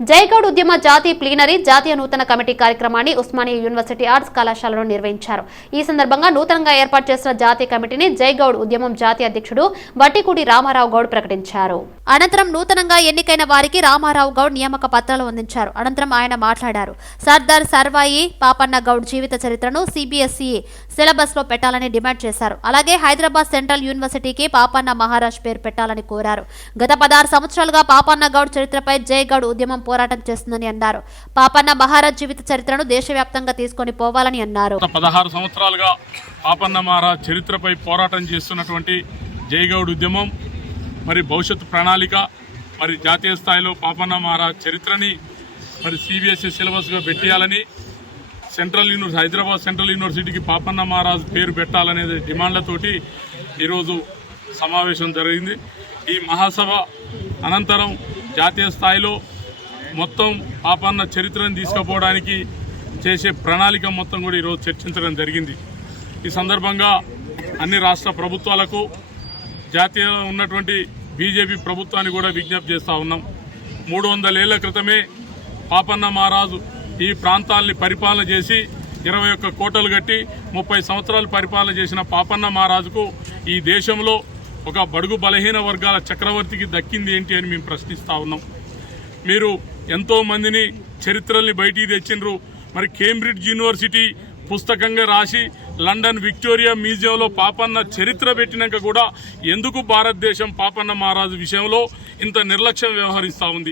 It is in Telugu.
జైగౌడ్ ఉద్యమ జాతీయ ప్లీనరీ జాతీయ నూతన కమిటీ కార్యక్రమాన్ని ఉస్మానియా యూనివర్సిటీ ఆర్ట్స్ కళాశాలలో నిర్వహించారు. ఈ సందర్భంగా నూతనంగా ఏర్పాటు చేసిన జాతీయ కమిటీని జైగౌడ్ ఉద్యమం జాతీయ అధ్యక్షుడు వట్టికూడి రామారావు గౌడ్ ప్రకటించారు. అనంతరం నూతనంగా ఎన్నికైన వారికి రామారావు గౌడ్ నియామక పత్రాలు అందించారు. అనంతరం ఆయన మాట్లాడారు. సర్దార్ సర్వాయి పాపన్న గౌడ్ జీవిత చరిత్రను సిబిఎస్ఈ సిలబస్ లో పెట్టాలని డిమాండ్ చేశారు. అలాగే హైదరాబాద్ సెంట్రల్ యూనివర్సిటీకి పాపన్న మహారాజ్ పేరు పెట్టాలని కోరారు. గత 16 సంవత్సరాలుగా పాపన్న గౌడ్ చరిత్రపై జైగౌడ్ ఉద్యమం పోరాటం చేస్తుందని అన్నారు. పాపన్న మహారాజ్ జీవిత చరిత్రను దేశవ్యాప్తంగా తీసుకొని పోవాలని అన్నారు. 16 సంవత్సరాలుగా పాపన్న మహారాజ్ చరిత్రపై పోరాటం చేస్తున్నటువంటి జైగౌడ్ ఉద్యమం మరి భవిష్యత్తు ప్రణాళిక మరి జాతీయ స్థాయిలో పాపన్న మహారాజ్ చరిత్రని మరి సిబిఎస్ఈ సిలబస్గా పెట్టాలని హైదరాబాద్ సెంట్రల్ యూనివర్సిటీకి పాపన్న మహారాజ్ పేరు పెట్టాలనే డిమాండ్లతోటి ఈరోజు సమావేశం జరిగింది. ఈ మహాసభ అనంతరం జాతీయ స్థాయిలో మొత్తం పాపన్న చరిత్రను తీసుకుపోవడానికి చేసే ప్రణాళిక మొత్తం కూడా ఈరోజు చర్చించడం జరిగింది. ఈ సందర్భంగా అన్ని రాష్ట్ర ప్రభుత్వాలకు జాతీయ ఉన్నటువంటి బీజేపీ ప్రభుత్వాన్ని కూడా విజ్ఞప్తి చేస్తూ ఉన్నాం. 300 ఏళ్ల క్రితమే పాపన్న మహారాజు ఈ ప్రాంతాల్ని పరిపాలన చేసి 21 కోటలు కట్టి 30 సంవత్సరాలు పరిపాలన చేసిన పాపన్న మహారాజుకు ఈ దేశంలో ఒక బడుగు బలహీన వర్గాల చక్రవర్తికి దక్కింది ఏంటి అని మేము ప్రశ్నిస్తూ ఉన్నాం. మీరు ఎంతో మందిని చరిత్రల్ని బయటికి తెచ్చిండ్రు. మరి కేంబ్రిడ్జ్ యూనివర్సిటీ పుస్తకంగా రాసి లండన్ విక్టోరియా మ్యూజియంలో పాపన్న చరిత్ర పెట్టినాక కూడా ఎందుకు భారతదేశం పాపన్న మహారాజు విషయంలో ఇంత నిర్లక్ష్యం వ్యవహరిస్తూ ఉంది?